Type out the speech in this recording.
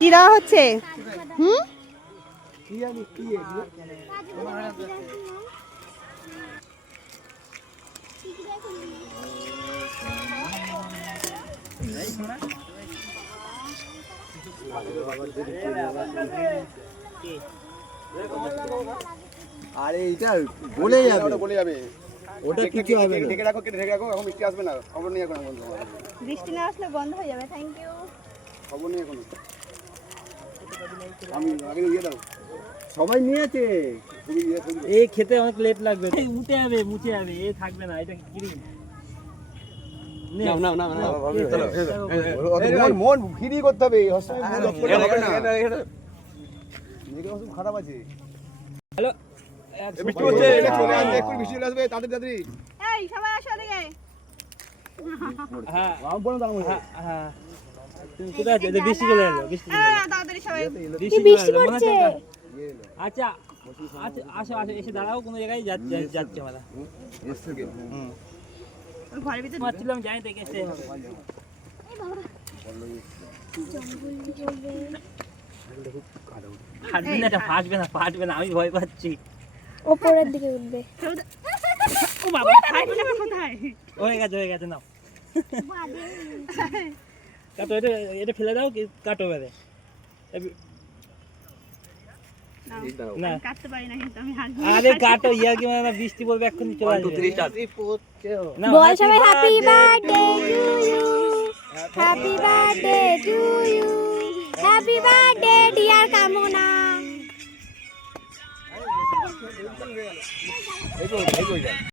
কি দেওয়া হচ্ছে? আরে এটা বলে যাবে, বলে যাবে। ওটা কিছু হবে না। ঢেকে রাখো, ঢেকে রাখো, এখন বৃষ্টি আসবে না, খবর নেই এখন। বৃষ্টি না আসলে বন্ধ হয়ে যাবে। Thank you. খবর নেই এখন। আমি আগে নিয়ে দাও। সবাই নিয়েছে। এই খেতে অনেক লেট লাগবে, মুছে যাবে, মুছে যাবে, এ থাকবে না, এটা কিরি মন ফ্রি করতে হবে। খারাপ আছে। হ্যালো, বৃষ্টি হচ্ছে, চলে আসবে, একটু বৃষ্টি চলে আসবে, তাড়াতাড়ি তাড়াতাড়ি। এই সবাই আসো এদিকে। হ্যাঁ হ্যাঁ, তুমি কোথায় আছো? বৃষ্টি চলে এলো, বৃষ্টি চলে এলো, তাড়াতাড়ি সবাই। বৃষ্টি পড়ছে। আচ্ছা আচ্ছা, আসো আসো, এসে দাঁড়াও, কোনো জায়গায় যাচ্ছে আমরা। ঘরের ভিতরে মারছিলাম, জানি তো গেছে। ফাটবে না, এটা ফাটবে না, ফাটবে না, আমি ভয় পাচ্ছি। উপরের দিকে উঠবে। ও বাবা, খাইবে না কোথায়? হয়ে গেছে, নাও কাটো, এটা ফেলে দাও, কাটো বেড়ে না, কাটতে পারি না কিন্তু আমি হাত। আরে কাটো, ইয়ার কি মানে, বৃষ্টি পড়বে, এক্ষুনি চলে আসবে। বল সবাই happy birthday to you, happy birthday to you, happy birthday dear Kamana. এই তো